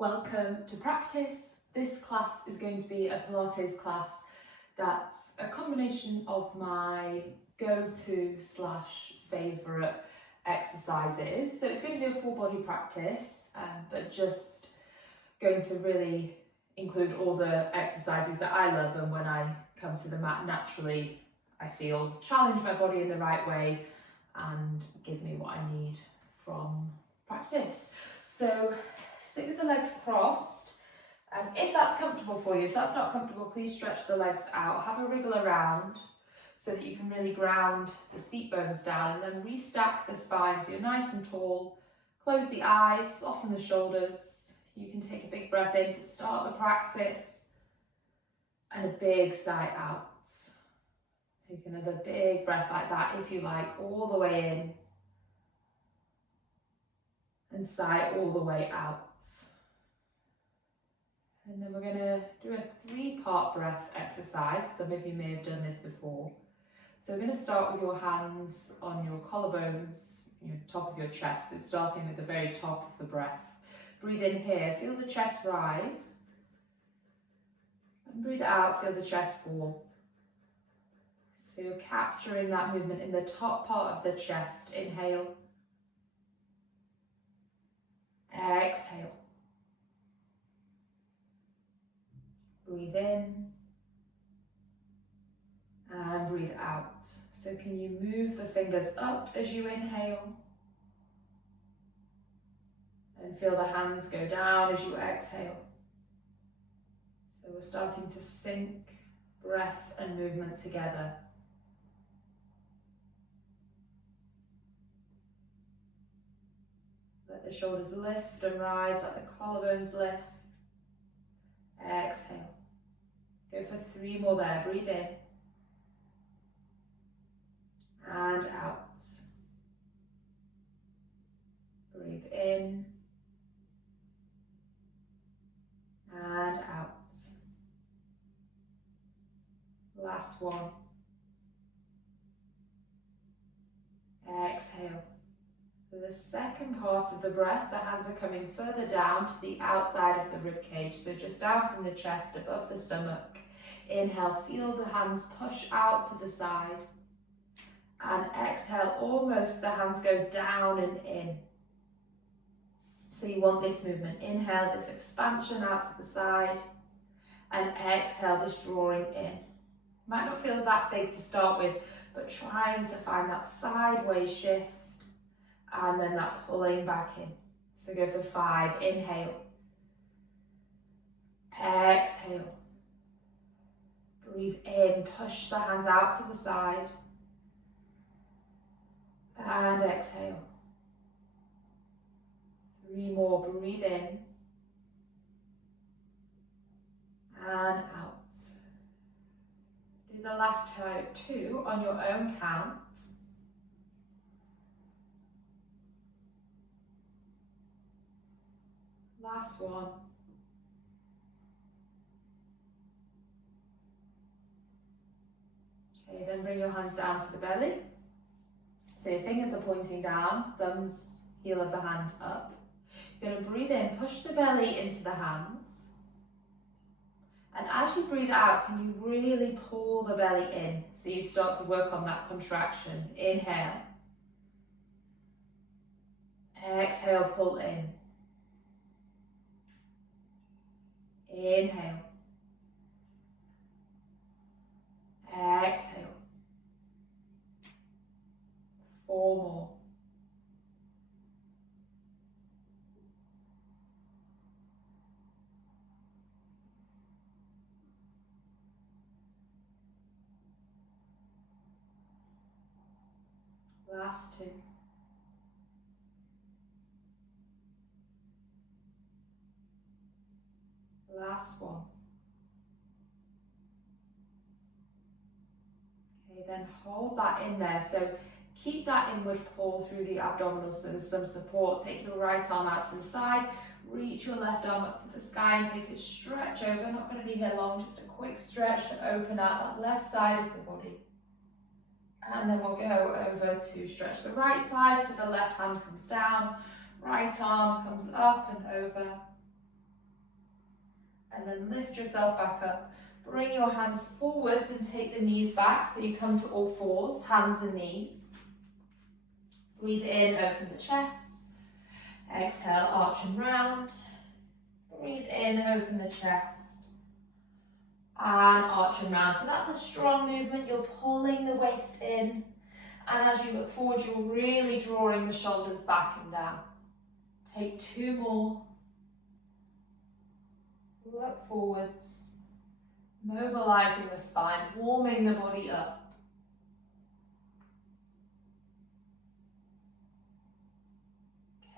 Welcome to practice. This class is going to be a Pilates class that's a combination of my go-to / favourite exercises. So it's going to be a full body practice, but just going to really include all the exercises that I love, and when I come to the mat naturally I feel challenge my body in the right way and give me what I need from practice. So sit with the legs crossed. If that's comfortable for you, if that's not comfortable, please stretch the legs out. Have a wriggle around so that you can really ground the seat bones down, and then restack the spine so you're nice and tall. Close the eyes, soften the shoulders. You can take a big breath in to start the practice and a big sigh out. Take another big breath like that if you like, all the way in, and sigh all the way out. And then we're going to do a 3-part breath exercise. Some of you may have done this before. So we're going to start with your hands on your collarbones, top of your chest. So starting at the very top of the breath. Breathe in here, feel the chest rise. And breathe out, feel the chest fall. So you're capturing that movement in the top part of the chest. Inhale. Exhale. Breathe in and breathe out. So can you move the fingers up as you inhale and feel the hands go down as you exhale. So we're starting to sync breath and movement together. Let the shoulders lift and rise, let the collarbones lift. Exhale. Go for 3 more there. Breathe in and out. Breathe in and out. Last one. Exhale. For the second part of the breath, the hands are coming further down to the outside of the rib cage, so just down from the chest, above the stomach. Inhale, feel the hands push out to the side. And exhale, almost the hands go down and in. So you want this movement. Inhale, this expansion out to the side. And exhale, this drawing in. Might not feel that big to start with, but trying to find that sideways shift. And then that pulling back in. So go for 5, inhale. Exhale. Breathe in, push the hands out to the side. And exhale. 3 more, breathe in. And out. Do the last 2 on your own count. Last one. Okay, then bring your hands down to the belly. So your fingers are pointing down, thumbs, heel of the hand up. You're going to breathe in, push the belly into the hands. And as you breathe out, can you really pull the belly in? So you start to work on that contraction. Inhale. Exhale, pull in. Inhale. Exhale. 4 more. Last 2. Last one. Okay, then hold that in there. So keep that inward pull through the abdominals so there's some support. Take your right arm out to the side, reach your left arm up to the sky and take a stretch over. Not going to be here long, just a quick stretch to open out that left side of the body. And then we'll go over to stretch the right side, so the left hand comes down, right arm comes up and over. And then lift yourself back up. Bring your hands forwards and take the knees back so you come to all fours, hands and knees. Breathe in, open the chest. Exhale, arch and round. Breathe in, open the chest. And arch and round. So that's a strong movement. You're pulling the waist in. And as you look forward, you're really drawing the shoulders back and down. Take 2 more. Look forwards. Mobilizing the spine, warming the body up.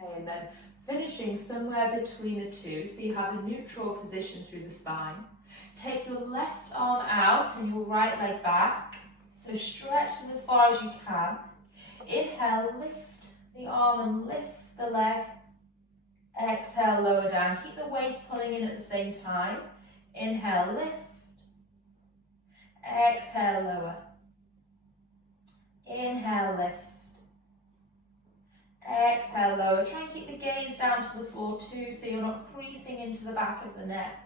Okay, and then finishing somewhere between the two, so you have a neutral position through the spine. Take your left arm out and your right leg back. So stretch them as far as you can. Inhale, lift the arm and lift the leg. Exhale, lower down. Keep the waist pulling in at the same time. Inhale, lift. Exhale, lower. Inhale, lift. Exhale, lower. Try and keep the gaze down to the floor too, so you're not creasing into the back of the neck.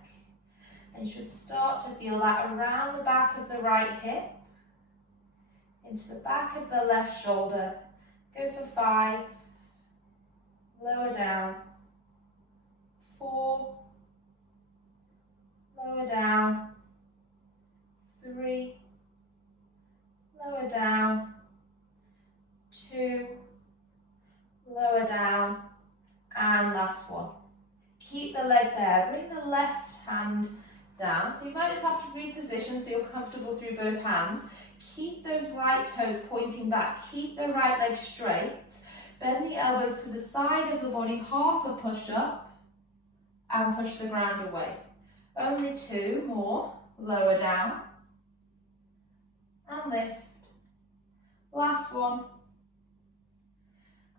And you should start to feel that around the back of the right hip, into the back of the left shoulder. Go for 5. Lower down. 4. Lower down. 3. Lower down. 2. Lower down. And last one. Keep the leg there. Bring the left hand down. So you might just have to reposition so you're comfortable through both hands. Keep those right toes pointing back. Keep the right leg straight. Bend the elbows to the side of the body, half a push up, and push the ground away. Only 2 more. Lower down. And lift. Last one.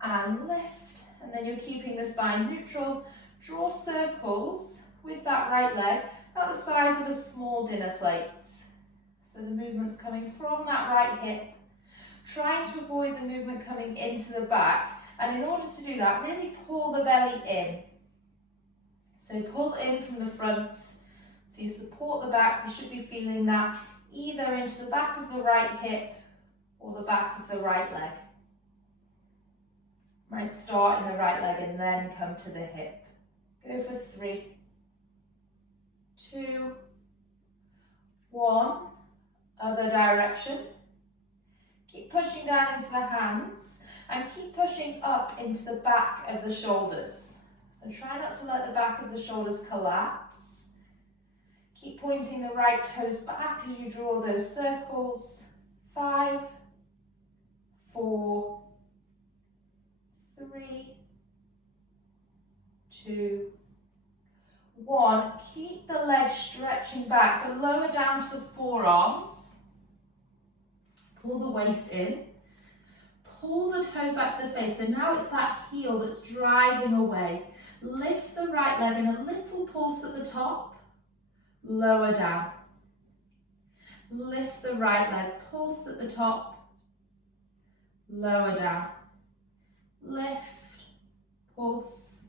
And lift. And then you're keeping the spine neutral. Draw circles with that right leg, about the size of a small dinner plate. So the movement's coming from that right hip, trying to avoid the movement coming into the back. And in order to do that, really pull the belly in. So pull in from the front, so you support the back. You should be feeling that either into the back of the right hip or the back of the right leg. Might start in the right leg and then come to the hip. Go for 3, 2, 1. Other direction. Keep pushing down into the hands and keep pushing up into the back of the shoulders. So try not to let the back of the shoulders collapse. Keep pointing the right toes back as you draw those circles. 5, 4, 3, 2, 1. Keep the legs stretching back, but lower down to the forearms. Pull the waist in. Pull the toes back to the face. So now it's that heel that's driving away. Lift the right leg and a little pulse at the top. Lower down. Lift the right leg. Pulse at the top. Lower down. Lift. Pulse.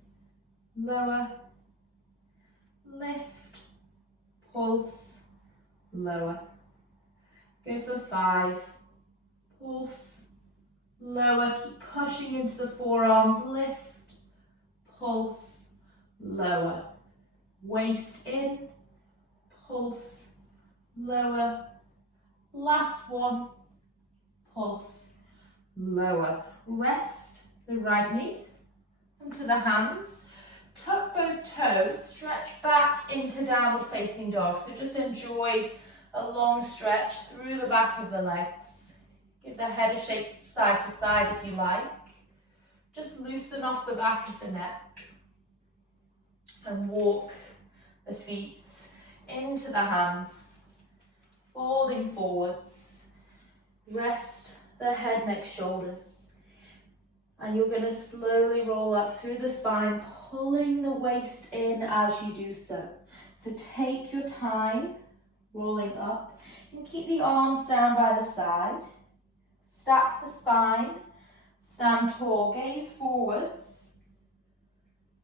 Lower. Lift, pulse, lower. Go for 5, pulse, lower. Keep pushing into the forearms. Lift, pulse, lower. Waist in, pulse, lower. Last one, pulse, lower. Rest the right knee onto the hands. Tuck both toes, stretch back into downward facing dog. So just enjoy a long stretch through the back of the legs. Give the head a shake side to side if you like. Just loosen off the back of the neck and walk the feet into the hands, folding forwards. Rest the head, neck, shoulders. And you're going to slowly roll up through the spine, pulling the waist in as you do so. So take your time, rolling up, and keep the arms down by the side. Stack the spine, stand tall, gaze forwards,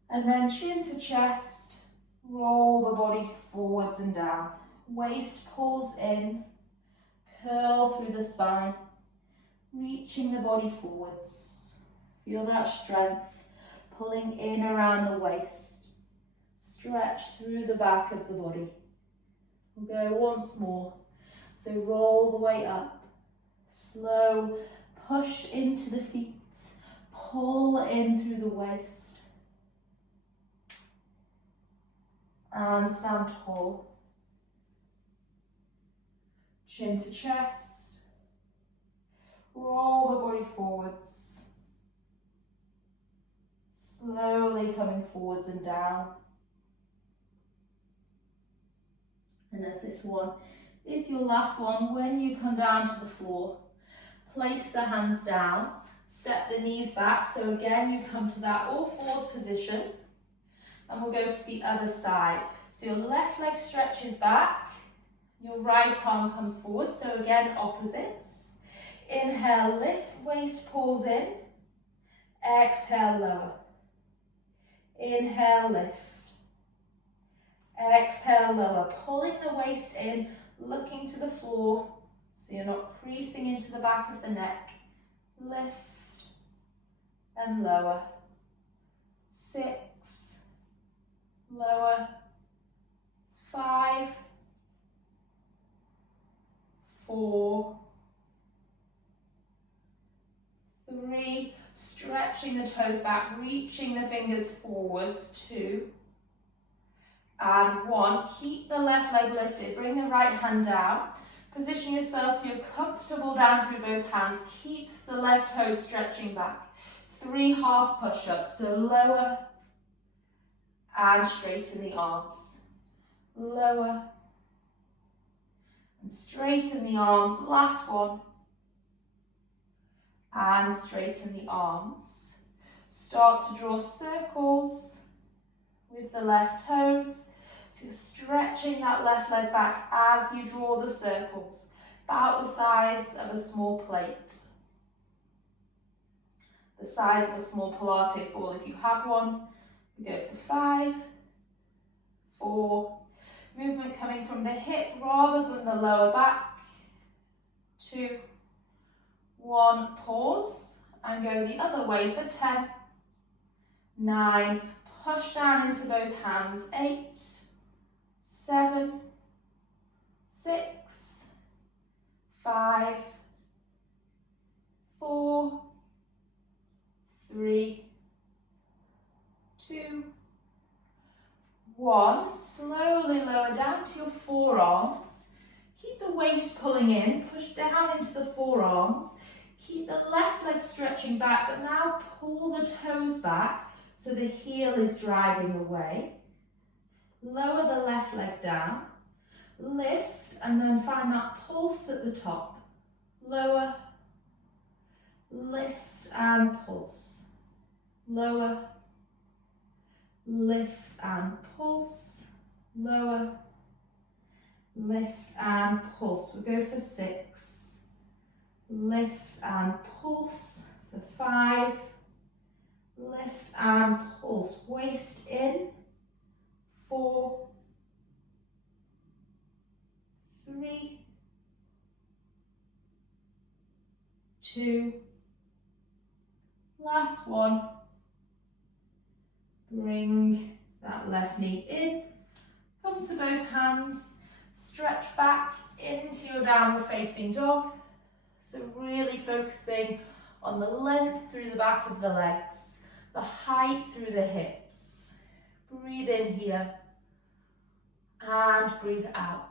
and then chin to chest, Roll the body forwards and down. Waist pulls in, curl through the spine, reaching the body forwards. Feel that strength pulling in around the waist. Stretch through the back of the body. We'll go once more. So roll the weight up. Slow, push into the feet. Pull in through the waist. And stand tall. Chin to chest. Roll the body forwards. Slowly coming forwards and down. And as this one is your last one, when you come down to the floor, place the hands down, step the knees back. So again, you come to that all fours position, and we'll go to the other side. So your left leg stretches back, your right arm comes forward. So again, opposites. Inhale, lift, waist pulls in. Exhale, lower. Inhale, lift. Exhale, lower. Pulling the waist in, looking to the floor, so you're not creasing into the back of the neck. Lift and lower. 6, lower. 5, 4, 3, stretching the toes back, reaching the fingers forwards. 2, and 1. Keep the left leg lifted, bring the right hand down. Position yourself so you're comfortable down through both hands. Keep the left toes stretching back. 3 half push-ups, so lower and straighten the arms. Lower and straighten the arms. Last one. And straighten the arms. Start to draw circles with the left toes. So you're stretching that left leg back as you draw the circles, about the size of a small plate. The size of a small Pilates ball if you have one. We go for 5, 4, movement coming from the hip rather than the lower back. 2, 1, pause and go the other way for 10, 9, push down into both hands. 8, 7, 6, 5, 4, 3, 2, 1. Slowly lower down to your forearms. Keep the waist pulling in, push down into the forearms. Keep the left leg stretching back, but now pull the toes back so the heel is driving away. Lower the left leg down. Lift and then find that pulse at the top. Lower, lift and pulse. Lower, lift and pulse. Lower, lift and pulse. We'll go for 6. Lift and pulse for 5. Lift and pulse. Waist in. 4, 3, 2, last one. Bring that left knee in, come to both hands, stretch back into your downward facing dog. So really focusing on the length through the back of the legs, the height through the hips. Breathe in here and breathe out.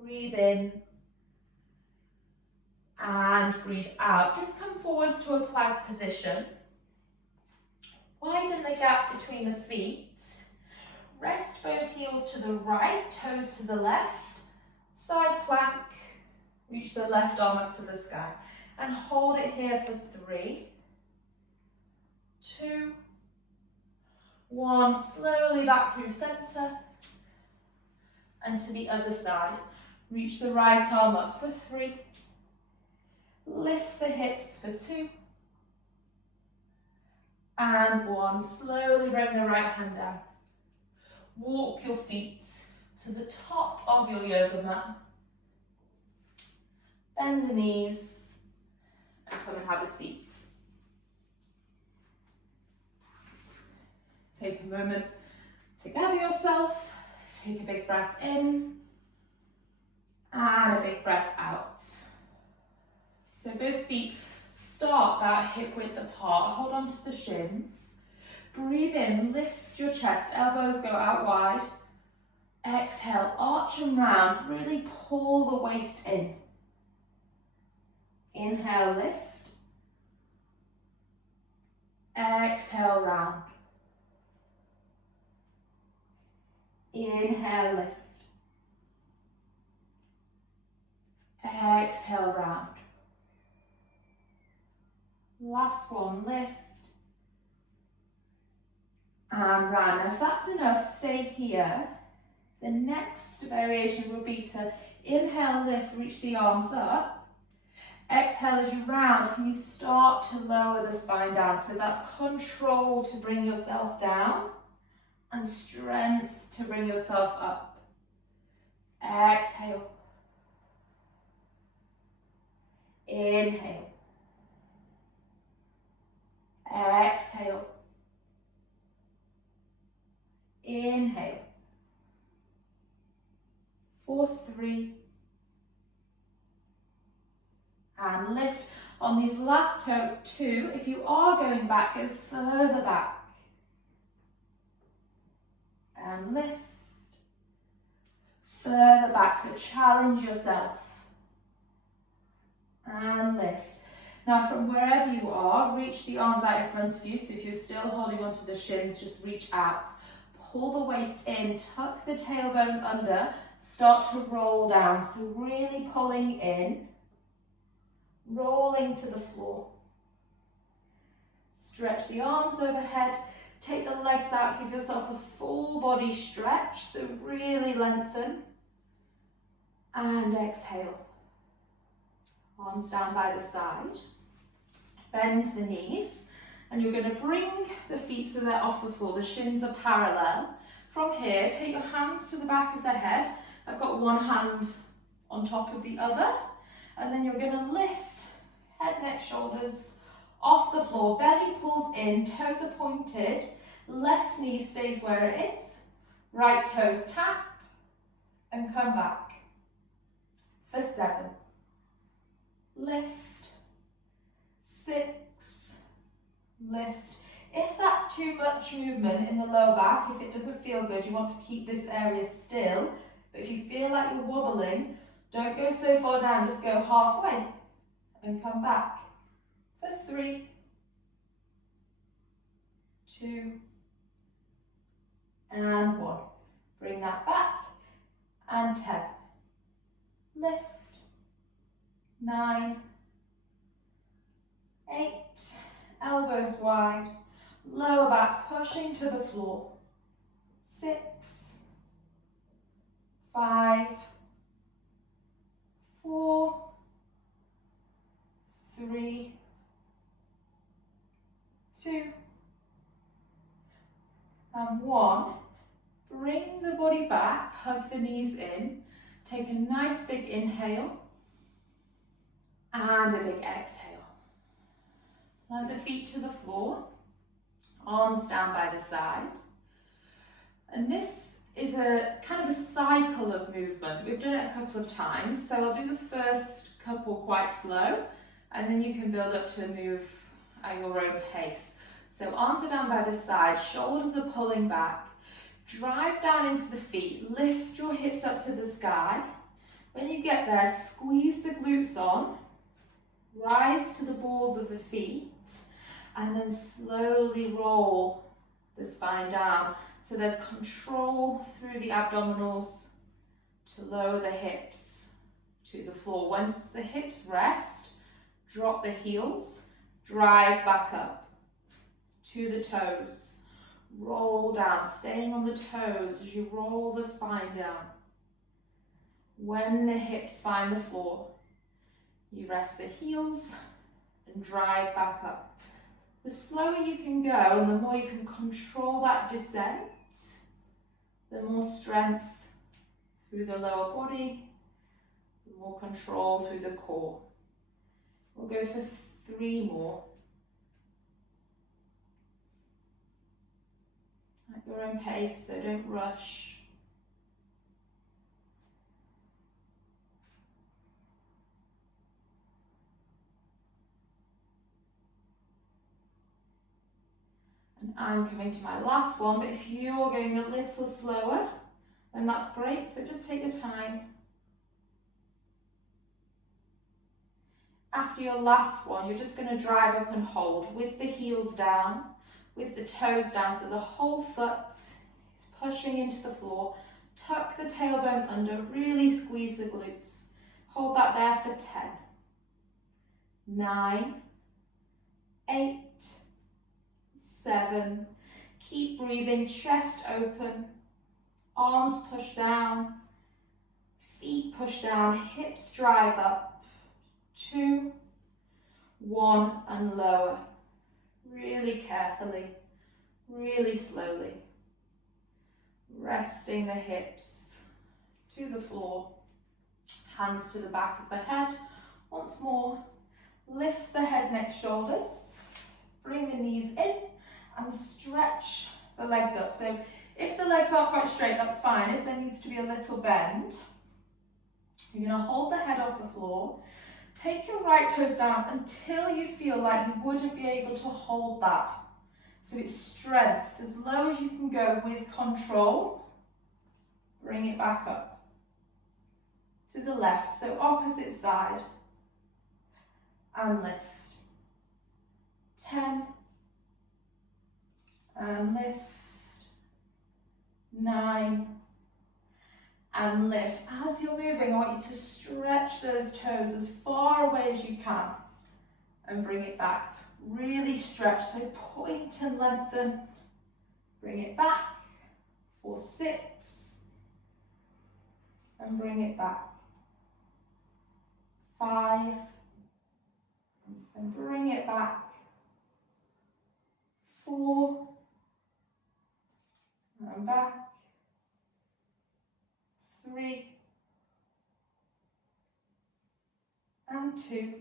Breathe in and breathe out. Just come forwards to a plank position. Widen the gap between the feet. Rest both heels to the right, toes to the left. Side plank. Reach the left arm up to the sky. And hold it here for 3, 2, 1. Slowly back through center. And to the other side. Reach the right arm up for 3. Lift the hips for 2. And 1. Slowly bring the right hand down. walk your feet to the top of your yoga mat. Bend the knees and come and have a seat. Take a moment to gather yourself. Take a big breath in and a big breath out. So both feet start that hip width apart. Hold on to the shins. Breathe in, lift your chest, elbows go out wide. Exhale, arch and round, really pull the waist in. Inhale, lift. Exhale, round. Inhale, lift. Exhale, round. Last one, lift. And round. Now if that's enough, stay here. The next variation will be to inhale, lift, reach the arms up. Exhale as you round, can you start to lower the spine down? So that's control to bring yourself down and strength to bring yourself up. Exhale. Inhale. Exhale. Inhale. 4, 3. And lift. On these last two, if you are going back, go further back. And lift. Further back, so challenge yourself. And lift. Now from wherever you are, reach the arms out in front of you. So if you're still holding onto the shins, just reach out. Pull the waist in, tuck the tailbone under, start to roll down. So really pulling in, rolling to the floor. Stretch the arms overhead, take the legs out, give yourself a full body stretch. So really lengthen. And exhale. Arms down by the side. Bend the knees. And you're going to bring the feet so they're off the floor. The shins are parallel. From here, take your hands to the back of the head. I've got one hand on top of the other. And then you're going to lift head, neck, shoulders off the floor. Belly pulls in, toes are pointed. Left knee stays where it is. Right toes tap and come back. For 7. Lift. 6. Lift. If that's too much movement in the lower back, if it doesn't feel good, you want to keep this area still. But if you feel like you're wobbling, don't go so far down, just go halfway and come back. For 3, 2, and 1. Bring that back, and 10. Lift. 9, 8, elbows wide, lower back pushing to the floor. 6, 5, 4, 3, 2, and 1. Bring the body back, hug the knees in, take a nice big inhale, and a big exhale. Let the feet to the floor, arms down by the side. And this is a kind of a cycle of movement. We've done it a couple of times, so I'll do the first couple quite slow, and then you can build up to a move at your own pace. So arms are down by the side, shoulders are pulling back, drive down into the feet, lift your hips up to the sky. When you get there, squeeze the glutes on, rise to the balls of the feet, and then slowly roll the spine down. So there's control through the abdominals to lower the hips to the floor. Once the hips rest, drop the heels, drive back up to the toes. Roll down, staying on the toes as you roll the spine down. When the hips find the floor, you rest the heels and drive back up. The slower you can go and the more you can control that descent, the more strength through the lower body, the more control through the core. We'll go for 3 more. At your own pace, so don't rush. And I'm coming to my last one, but if you're going a little slower, then that's great, so just take your time. After your last one, you're just going to drive up and hold with the heels down, with the toes down, so the whole foot is pushing into the floor. Tuck the tailbone under, really squeeze the glutes. Hold that there for 10, 9, 8, 7. Keep breathing, chest open, arms push down, feet push down, hips drive up. 2, 1, and lower. Really carefully, really slowly. Resting the hips to the floor, hands to the back of the head. Once more, lift the head, neck, shoulders. Bring the knees in and stretch the legs up. So if the legs aren't quite straight, that's fine. If there needs to be a little bend, you're going to hold the head off the floor. Take your right toes down until you feel like you wouldn't be able to hold that. So it's strength, as low as you can go with control. Bring it back up. To the left, so opposite side. And lift. 10. And lift. 9. And lift. As you're moving, I want you to stretch those toes as far away as you can and bring it back. Really stretch, so point and lengthen. Bring it back for 6 and bring it back. 5 and bring it back. 4 and back. 3 and 2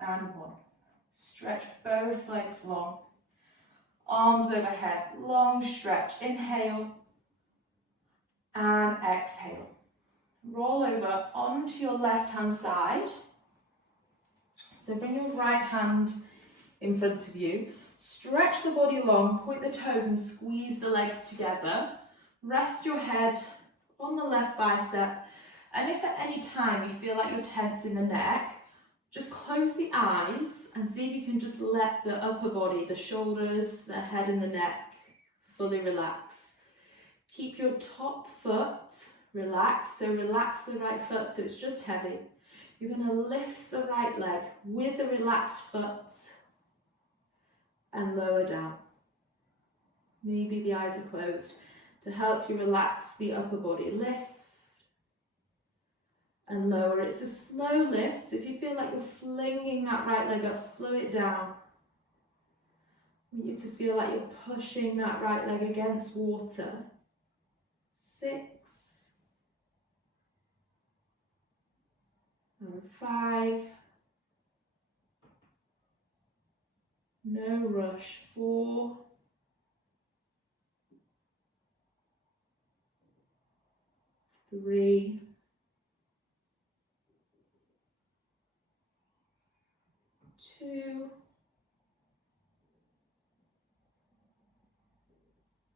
and 1. Stretch both legs long. Arms overhead, long stretch. Inhale and exhale. Roll over onto your left hand side. So bring your right hand in front of you. Stretch the body long, point the toes and squeeze the legs together. Rest your head on the left bicep. And if at any time you feel like you're tense in the neck, just close the eyes and see if you can just let the upper body, the shoulders, the head and the neck fully relax. Keep your top foot relaxed, so relax the right foot so it's just heavy. You're going to lift the right leg with the relaxed foot and lower down. Maybe the eyes are closed to help you relax the upper body. Lift and lower. It's a slow lift, so if you feel like you're flinging that right leg up, slow it down. I want you to feel like you're pushing that right leg against water. 6 and 5. No rush. 4 3 2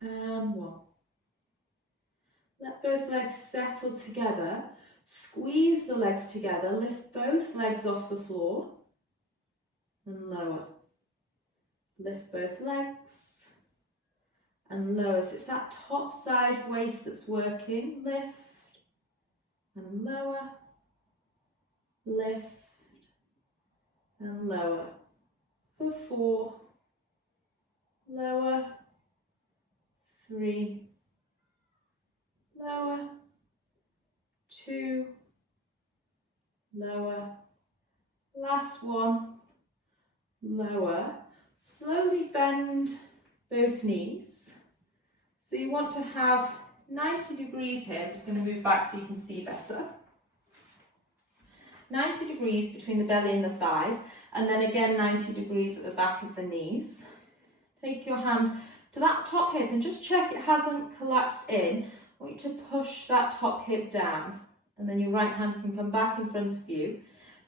and 1. Let both legs settle together. Squeeze the legs together. Lift both legs off the floor and lower. Lift both legs and lower. So it's that top side waist that's working. Lift and lower. Lift and lower. For 4. Lower. 3. Lower. 2. Lower. Last one. Lower. Slowly bend both knees. So you want to have 90 degrees here. I'm just going to move back so you can see better. 90 degrees between the belly and the thighs, and then again 90 degrees at the back of the knees. Take your hand to that top hip and just check it hasn't collapsed in. I want you to push that top hip down, and then your right hand can come back in front of you.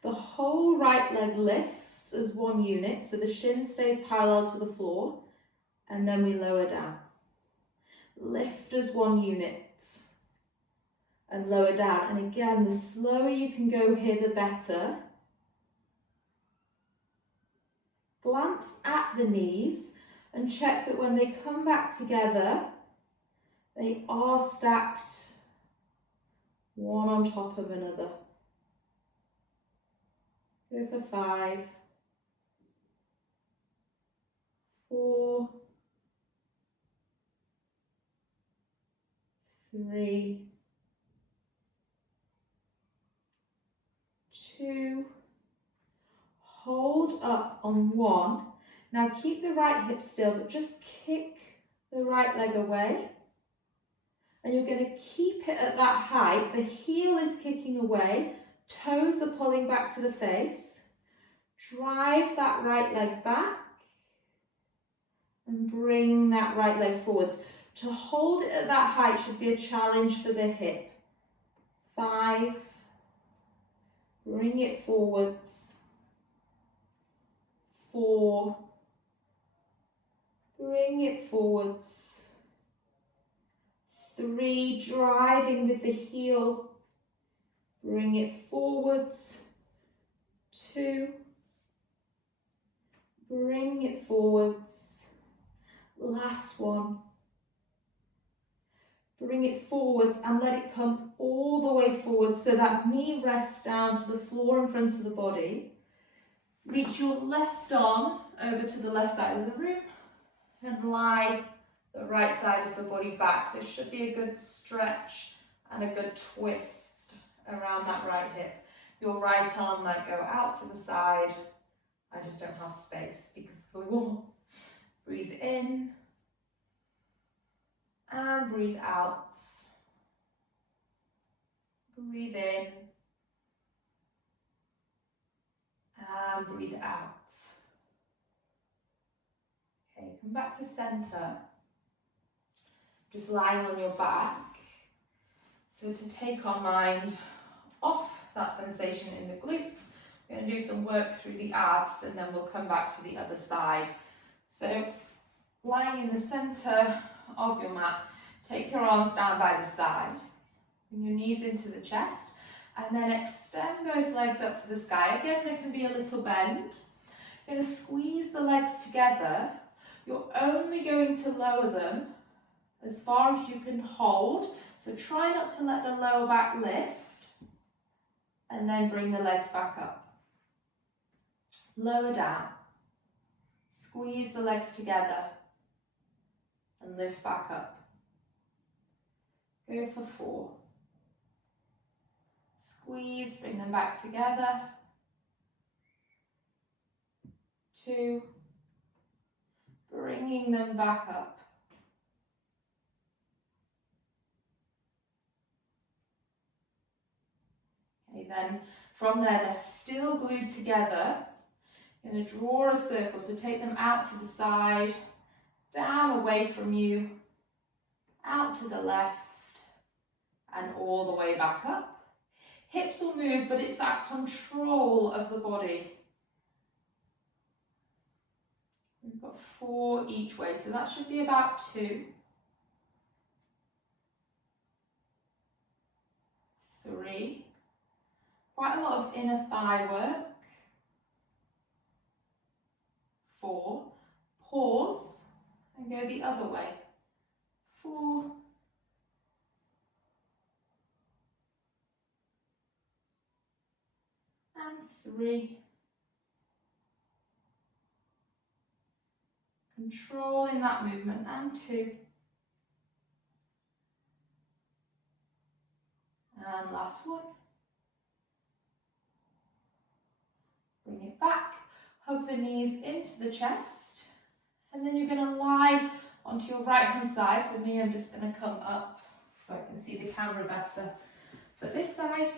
The whole right leg lifts as one unit, so the shin stays parallel to the floor, and then we lower down. Lift as one unit and lower down. And again, the slower you can go here, the better. Glance at the knees and check that when they come back together, they are stacked one on top of another. Go for 5, 4, 3, 2, hold up on 1. Now keep the right hip still, but just kick the right leg away. And you're going to keep it at that height. The heel is kicking away, toes are pulling back to the face. Drive that right leg back and bring that right leg forwards. To hold it at that height should be a challenge for the hip. 5, bring it forwards. 4, bring it forwards. 3, driving with the heel, bring it forwards. 2, bring it forwards. Last one. Bring it forwards and let it come all the way forwards so that knee rests down to the floor in front of the body. Reach your left arm over to the left side of the room and lie the right side of the body back. So it should be a good stretch and a good twist around that right hip. Your right arm might go out to the side. I just don't have space because of the wall. Breathe in and breathe out. Breathe in and breathe out. Okay, come back to center. Just lying on your back. So to take our mind off that sensation in the glutes, we're going to do some work through the abs and then we'll come back to the other side. So lying in the center of your mat, take your arms down by the side, bring your knees into the chest, and then extend both legs up to the sky. Again, there can be a little bend. You're going to squeeze the legs together. You're only going to lower them as far as you can hold. So try not to let the lower back lift, and then bring the legs back up. Lower down. Squeeze the legs together and lift back up. Go for 4. Squeeze, bring them back together. 2. Bringing them back up. Okay, then from there, they're still glued together. You're going to draw a circle, so take them out to the side, down away from you, out to the left, and all the way back up. Hips will move, but it's that control of the body. We've got 4 each way, so that should be about 2. 3. Quite a lot of inner thigh work. 4. Pause and go the other way. 4. And 3. Controlling that movement. And 2. And last one. Bring it back. Hug the knees into the chest. And then you're going to lie onto your right hand side. For me, I'm just going to come up so I can see the camera better. For this side,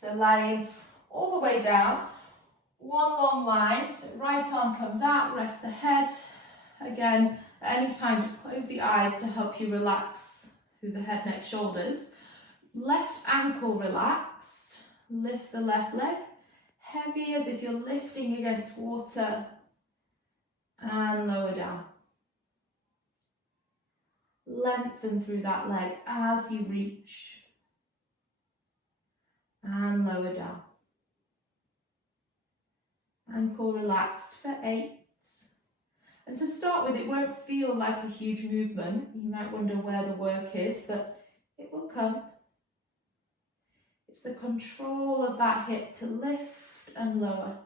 so lying all the way down, one long line, so right arm comes out, rest the head. Again, at any time, just close the eyes to help you relax through the head, neck, shoulders. Left ankle relaxed, lift the left leg, heavy as if you're lifting against water, and lower down. Lengthen through that leg as you reach, and lower down. Ankle relaxed for 8. And to start with, it won't feel like a huge movement. You might wonder where the work is, but it will come. It's the control of that hip to lift and lower.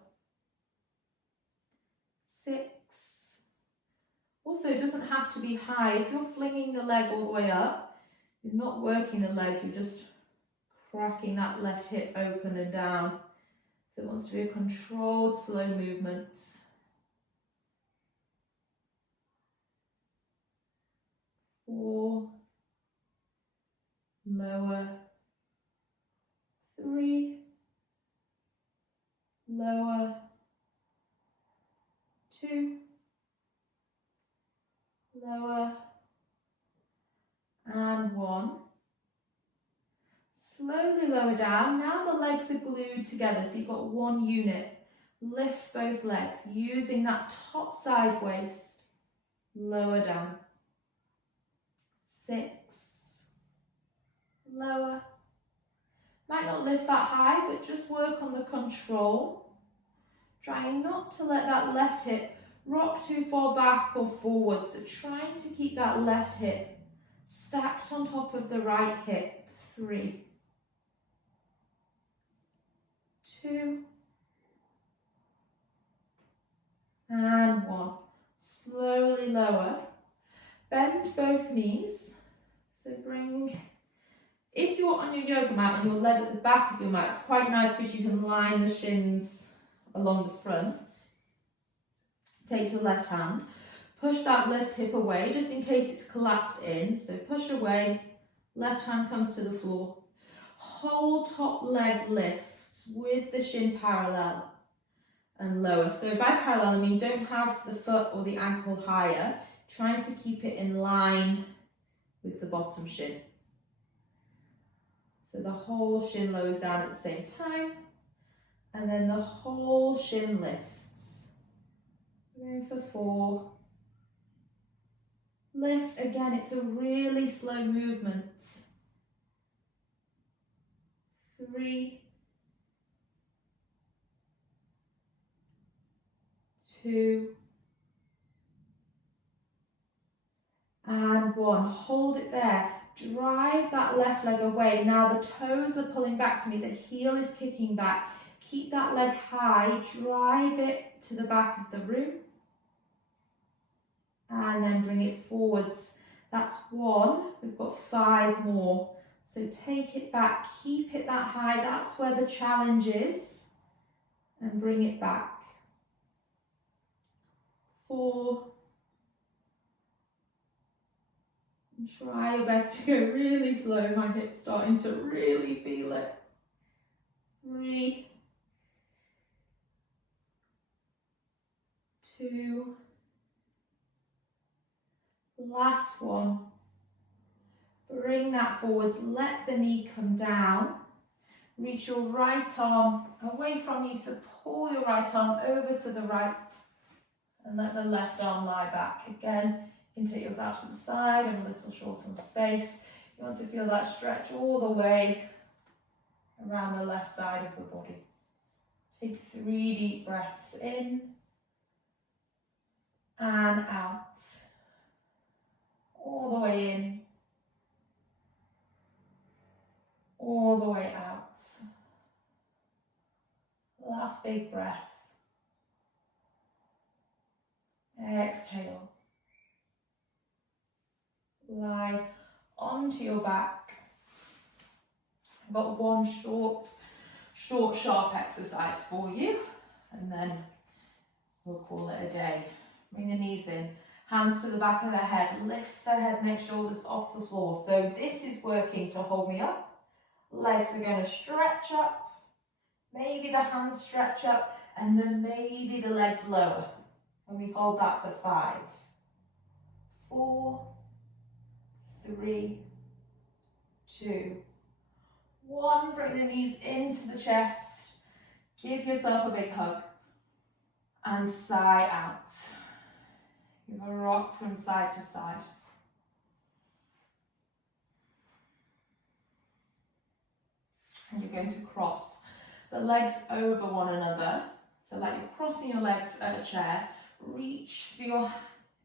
6. Also, it doesn't have to be high. If you're flinging the leg all the way up, you're not working the leg, you're just cracking that left hip open and down. So it wants to be a controlled, slow movement. 4, lower, 3, lower, 2, lower, and 1. Slowly lower down. Now the legs are glued together, so you've got one unit. Lift both legs, using that top side waist. Lower down. 6, lower. Might not lift that high, but just work on the control. Trying not to let that left hip rock too far back or forward. So trying to keep that left hip stacked on top of the right hip. 3, 2, and 1. Slowly lower. Bend both knees. So bring, if you're on your yoga mat and your leg at the back of your mat, it's quite nice because you can line the shins along the front. Take your left hand, push that left hip away just in case it's collapsed in. So push away, left hand comes to the floor. Whole top leg lifts with the shin parallel and lower. So by parallel, I mean don't have the foot or the ankle higher, trying to keep it in line with the bottom shin. So the whole shin lowers down at the same time, and then the whole shin lifts. Going for 4. Lift, again, it's a really slow movement. 3, 2, and 1. Hold it there. Drive that left leg away. Now the toes are pulling back to me. The heel is kicking back. Keep that leg high. Drive it to the back of the room. And then bring it forwards. That's 1. We've got 5 more. So take it back. Keep it that high. That's where the challenge is. And bring it back. 4. Try your best to go really slow. My hip's starting to really feel it. 3, 2, last one. Bring that forwards. Let the knee come down. Reach your right arm away from you. So pull your right arm over to the right and let the left arm lie back. Again, you can take yours out to the side. I'm a little short on space. You want to feel that stretch all the way around the left side of the body. Take 3 deep breaths in and out. All the way in. All the way out. Last big breath. Exhale. Lie onto your back. I've got one short, sharp exercise for you, and then we'll call it a day. Bring the knees in. Hands to the back of the head, lift the head, neck, shoulders off the floor. So this is working to hold me up. Legs are going to stretch up. Maybe the hands stretch up and then maybe the legs lower. And we hold that for 5, 4, 3, 2, 1. Bring the knees into the chest. Give yourself a big hug. And sigh out. Give a rock from side to side. And you're going to cross the legs over one another. So like you're crossing your legs at a chair. Reach your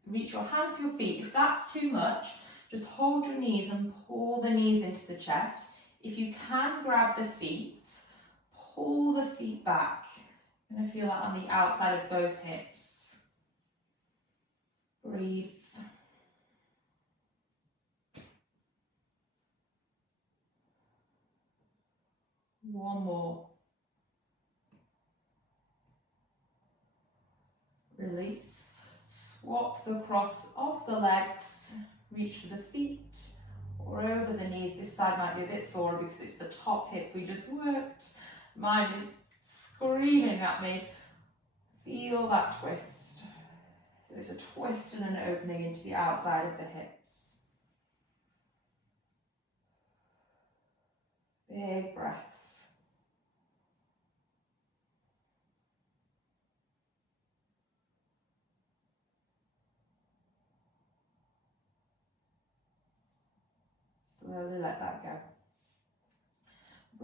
hands to your feet. If that's too much, just hold your knees and pull the knees into the chest. If you can grab the feet, pull the feet back. You're going to feel that on the outside of both hips. Breathe. One more. Release. Swap the cross of the legs. Reach for the feet or over the knees. This side might be a bit sore because it's the top hip we just worked. Mine is screaming at me. Feel that twist. So it's a twist and an opening into the outside of the hips. Big breaths. Slowly let that go.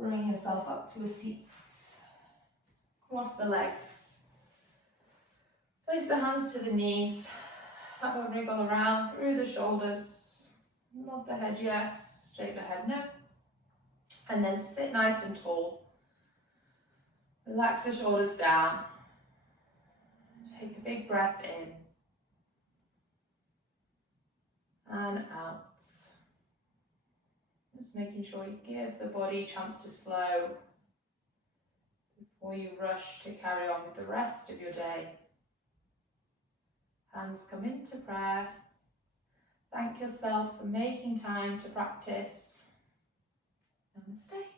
Bring yourself up to a seat. Cross the legs. Place the hands to the knees. Have a wriggle around through the shoulders. Nod the head yes, shake the head no. And then sit nice and tall. Relax the shoulders down. Take a big breath in. And out. Just making sure you give the body a chance to slow before you rush to carry on with the rest of your day. Hands come into prayer. Thank yourself for making time to practice. Namaste.